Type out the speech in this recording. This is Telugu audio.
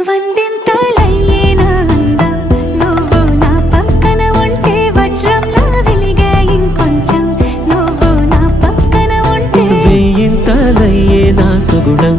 వందింతలయ్యేనా అందం నువ్వు నా పక్కన ఉంటే వజ్రంలా వెలిగే ఇంకొంచెం నువ్వు నా పక్కన ఉంటే వేయింతలయ్యేనా సుగుణం